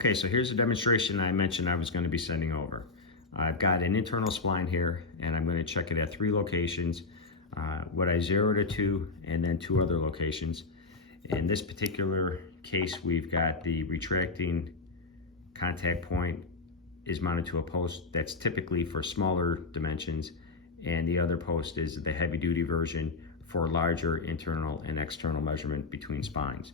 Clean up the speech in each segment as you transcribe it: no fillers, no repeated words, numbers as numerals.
Okay, so here's a demonstration I mentioned I was going to be sending over. I've got an internal spline here, and I'm going to check it at 3 locations. What I zeroed it to, and then 2 other locations. In this particular case, we've got the retracting contact point is mounted to a post that's typically for smaller dimensions, and the other post is the heavy-duty version for larger internal and external measurement between spines.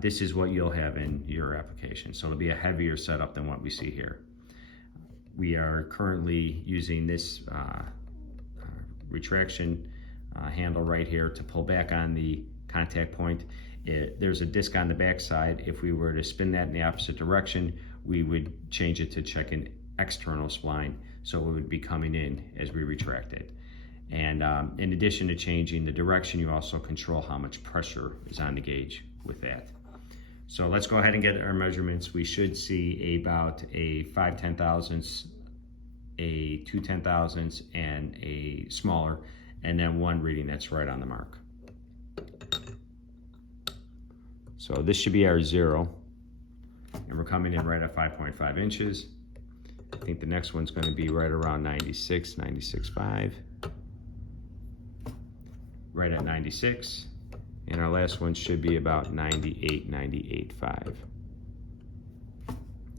This is what you'll have in your application, so it'll be a heavier setup than what we see here. We are currently using this retraction handle right here to pull back on the contact point. There's a disc on the back side. If we were to spin that in the opposite direction, we would change it to check an external spline, so it would be coming in as we retract it. And in addition to changing the direction, you also control how much pressure is on the gauge with that. So let's go ahead and get our measurements. We should see about a 5 10,000ths, a 2 10,000ths, and a smaller, and then one reading that's right on the mark. So this should be our 0, and we're coming in right at 5.5 inches. I think the next one's going to be right around 96, 96.5. Right at 96, and our last one should be about 98, 98.5.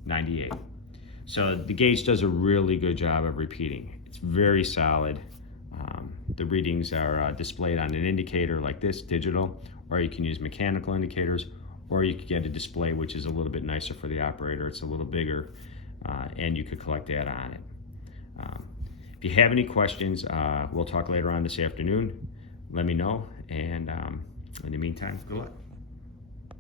98. So the gauge does a really good job of repeating. It's very solid. The readings are displayed on an indicator like this, digital, or you can use mechanical indicators, or you could get a display which is a little bit nicer for the operator. It's a little bigger, and you could collect data on it. If you have any questions, we'll talk later on this afternoon. Let me know, and in the meantime, good luck.